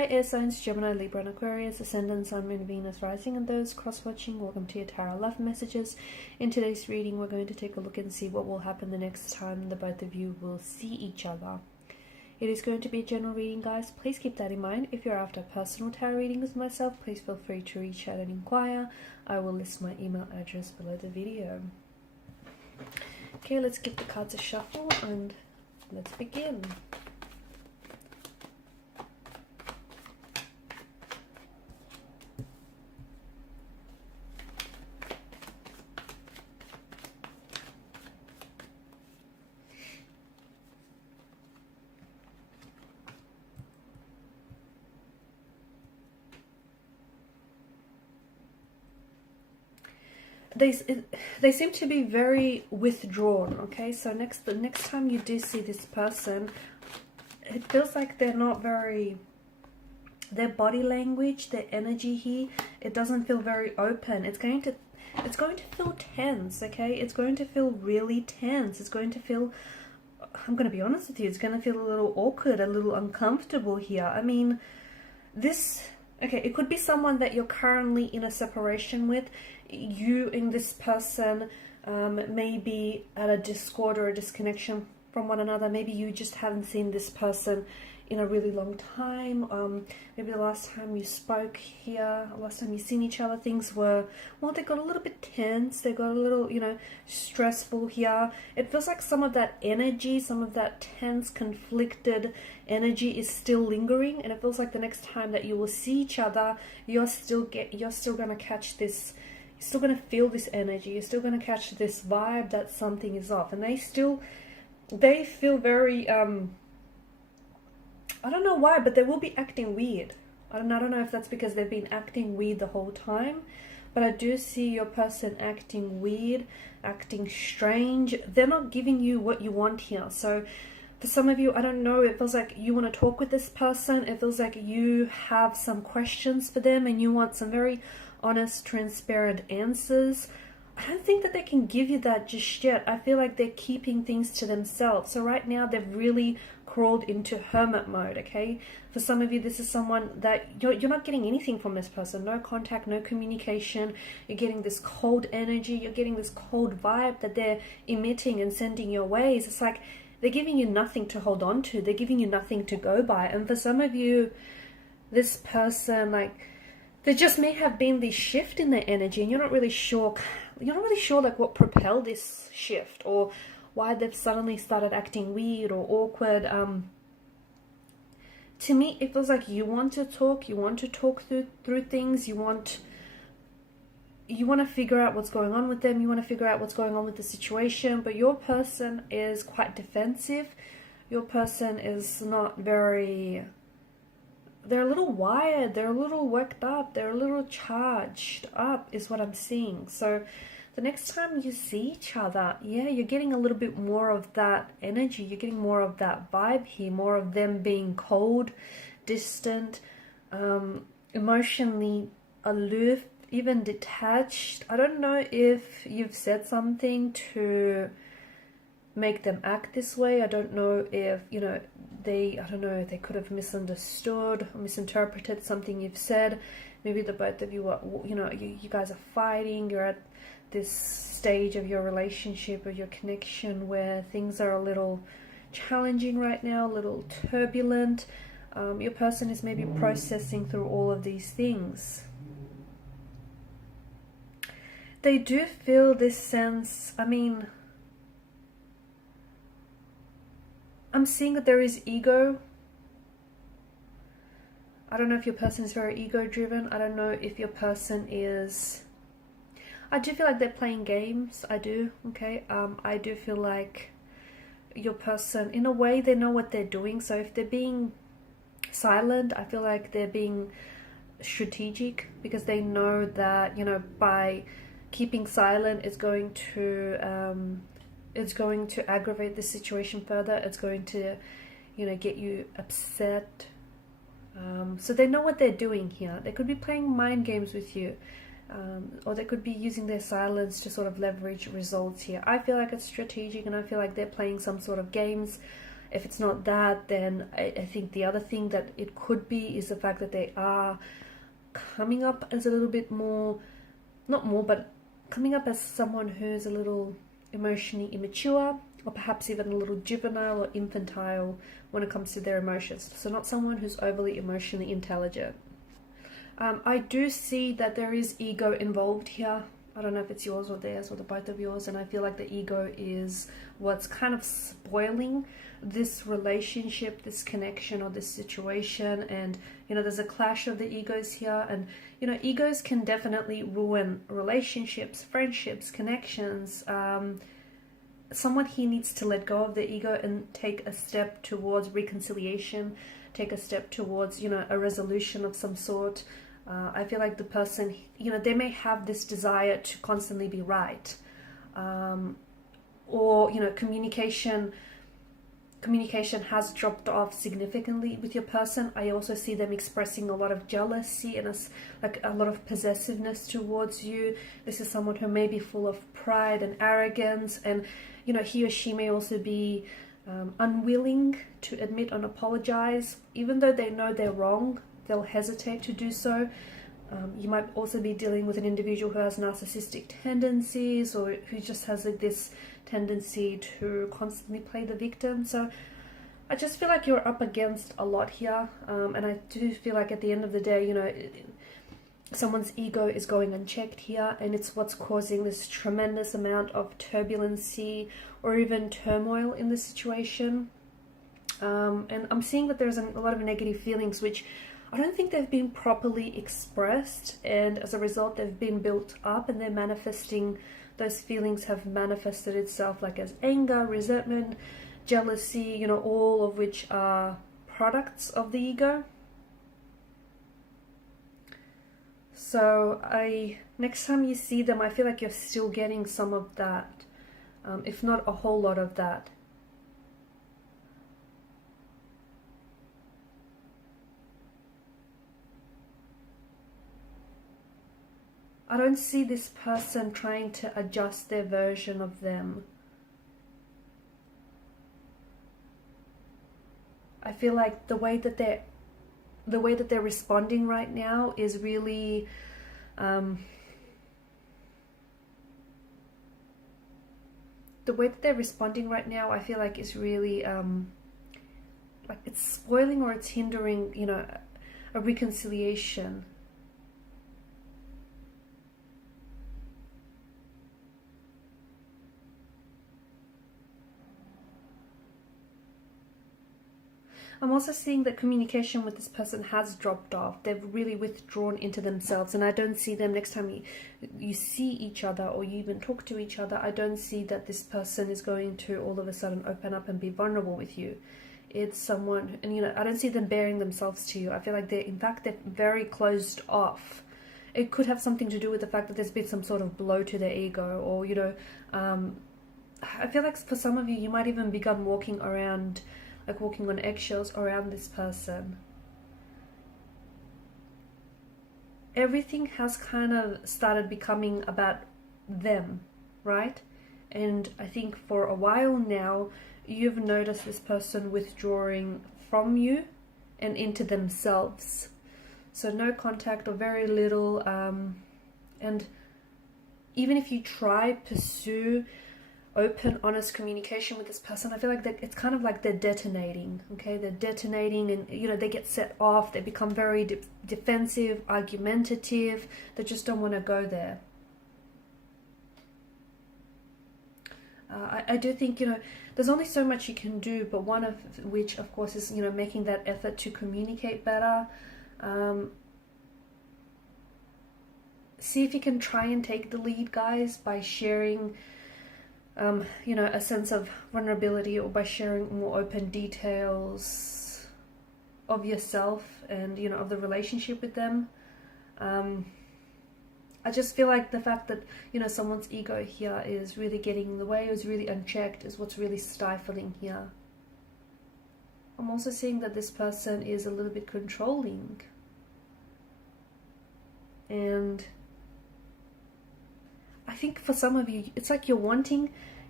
Hi air signs, Gemini, Libra and Aquarius, Ascendant, Sun, Moon, Venus, Rising, and those cross-watching. Welcome to your Tarot Love Messages. In today's reading, we're going to take a look and see what will happen the next time the both of you will see each other. It is going to be a general reading, guys. Please keep that in mind. If you're after personal tarot readings with myself, please feel free to reach out and inquire. I will list my email address below the video. Okay, let's give the cards a shuffle and let's begin. They seem to be very withdrawn. Okay, so the next time you do see this person, it feels like they're not very, their body language, their energy here, it doesn't feel very open. It's going to feel tense. Okay, it's going to feel really tense. It's going to feel, I'm going to be honest with you, it's going to feel a little awkward, a little uncomfortable here. I mean, okay, it could be someone that you're currently in a separation with. You and this person may be at a discord or a disconnection from one another. Maybe you just haven't seen this person in a really long time. Maybe the last time you spoke here, last time you seen each other, things were, well, they got a little bit tense. They got a little, stressful here. It feels like some of that energy, some of that tense, conflicted energy is still lingering. And it feels like the next time that you will see each other, you're still going to catch this. You're still going to feel this energy. You're still going to catch this vibe that something is off. And they feel very, I don't know why, but they will be acting weird. I don't know if that's because they've been acting weird the whole time, but I do see your person acting weird, acting strange. They're not giving you what you want here. So for some of you, I don't know, it feels like you want to talk with this person. It feels like you have some questions for them and you want some very honest, transparent answers. I don't think that they can give you that just yet. I feel like they're keeping things to themselves. So right now they've really crawled into hermit mode. Okay, for some of you, this is someone that you're not getting anything from this person. No contact, no communication. You're getting this cold energy. You're getting this cold vibe that they're emitting and sending your ways. It's like they're giving you nothing to hold on to. They're giving you nothing to go by. And for some of you, this person, like, there just may have been this shift in their energy and you're not really sure like what propelled this shift or why they've suddenly started acting weird or awkward. To me, it feels like you want to talk through things. You want to figure out what's going on with them. You want to figure out what's going on with the situation, but your person is quite defensive. Your person is not very, they're a little wired, they're a little worked up, they're a little charged up is what I'm seeing. So the next time you see each other, yeah, you're getting a little bit more of that energy. You're getting more of that vibe here, more of them being cold, distant, emotionally aloof, even detached. I don't know if you've said something to make them act this way. I don't know if, I don't know if they could have misunderstood or misinterpreted something you've said. Maybe the both of you are, you guys are fighting. You're at this stage of your relationship or your connection where things are a little challenging right now, a little turbulent. Your person is maybe processing through all of these things. They do feel this sense, I mean, I'm seeing that there is ego. I don't know if your person is very ego driven. I don't know if your person is, I do feel like they're playing games. I do, okay. I do feel like your person, in a way, they know what they're doing. So if they're being silent, I feel like they're being strategic because they know that, by keeping silent, it's going to aggravate the situation further. It's going to, get you upset. So they know what they're doing here. They could be playing mind games with you. Or they could be using their silence to sort of leverage results here. I feel like it's strategic and I feel like they're playing some sort of games If it's not that, then I think the other thing that it could be is the fact that they are coming up as a little bit more, not more, but coming up as someone who's a little emotionally immature, or perhaps even a little juvenile or infantile when it comes to their emotions. So not someone who's overly emotionally intelligent. I do see that there is ego involved here. I don't know if it's yours or theirs or the both of yours, and I feel like the ego is what's kind of spoiling this relationship, this connection, or this situation. And there's a clash of the egos here, and egos can definitely ruin relationships, friendships, connections. Someone here needs to let go of the ego and take a step towards reconciliation, take a step towards a resolution of some sort. I feel like the person, they may have this desire to constantly be right, or communication has dropped off significantly with your person. I also see them expressing a lot of jealousy and a lot of possessiveness towards you. This is someone who may be full of pride and arrogance, and he or she may also be unwilling to admit and apologize. Even though they know they're wrong, they'll hesitate to do so. You might also be dealing with an individual who has narcissistic tendencies, or who just has this tendency to constantly play the victim. So I just feel like you're up against a lot here, and I do feel like at the end of the day, someone's ego is going unchecked here, and it's what's causing this tremendous amount of turbulency or even turmoil in the situation. And I'm seeing that there's a lot of negative feelings which I don't think they've been properly expressed, and as a result they've been built up, and they're manifesting, those feelings have manifested itself like as anger, resentment, jealousy, all of which are products of the ego. So next time you see them, I feel like you're still getting some of that, if not a whole lot of that. I don't see this person trying to adjust their version of them. I feel like the way that they're responding right now is really the way that they're responding right now, I feel like is really like it's spoiling or it's hindering, a reconciliation. I'm also seeing that communication with this person has dropped off. They've really withdrawn into themselves, and I don't see them next time you see each other or you even talk to each other. I don't see that this person is going to all of a sudden open up and be vulnerable with you. It's someone, and I don't see them bearing themselves to you. I feel like they're very closed off. It could have something to do with the fact that there's been some sort of blow to their ego, or I feel like for some of you, you might even begin walking around, like walking on eggshells around this person. Everything has kind of started becoming about them, right? And I think for a while now, you've noticed this person withdrawing from you and into themselves. So no contact or very little, and even if you pursue open, honest communication with this person, I feel like it's kind of like they're detonating, okay? They're detonating, and they get set off, they become very defensive, argumentative, they just don't want to go there. I do think, there's only so much you can do, but one of which, of course, is, making that effort to communicate better. See if you can try and take the lead, guys, by sharing a sense of vulnerability, or by sharing more open details of yourself and, of the relationship with them. I just feel like the fact that, someone's ego here is really getting in the way, is really unchecked, is what's really stifling here. I'm also seeing that this person is a little bit controlling. And I think for some of you, it's like you're wanting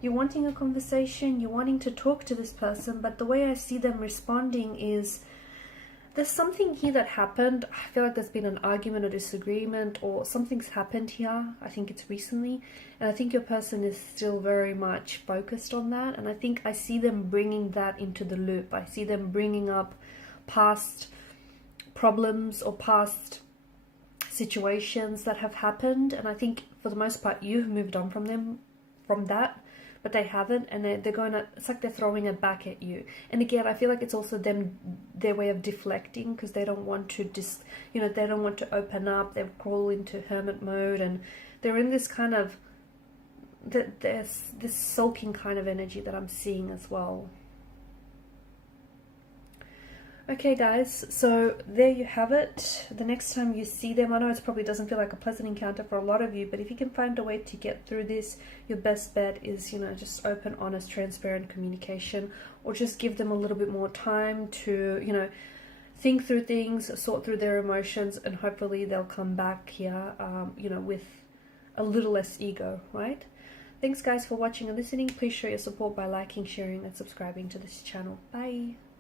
You're wanting a conversation, you're wanting to talk to this person, but the way I see them responding is there's something here that happened. I feel like there's been an argument or disagreement, or something's happened here. I think it's recently, and I think your person is still very much focused on that, and I think I see them bringing that into the loop. I see them bringing up past problems or past situations that have happened, and I think for the most part you've moved on from them, from that, but they haven't, and they're going to, it's like they're throwing it back at you. And again, I feel like it's also them, their way of deflecting, because they don't want to they don't want to open up. They crawl into hermit mode, and they're in this kind of there's this sulking kind of energy that I'm seeing as well. Okay guys, so there you have it. The next time you see them, I know it probably doesn't feel like a pleasant encounter for a lot of you, but if you can find a way to get through this, your best bet is, just open, honest, transparent communication, or just give them a little bit more time to, think through things, sort through their emotions, and hopefully they'll come back here, with a little less ego, right? Thanks guys for watching and listening. Please show your support by liking, sharing, and subscribing to this channel. Bye!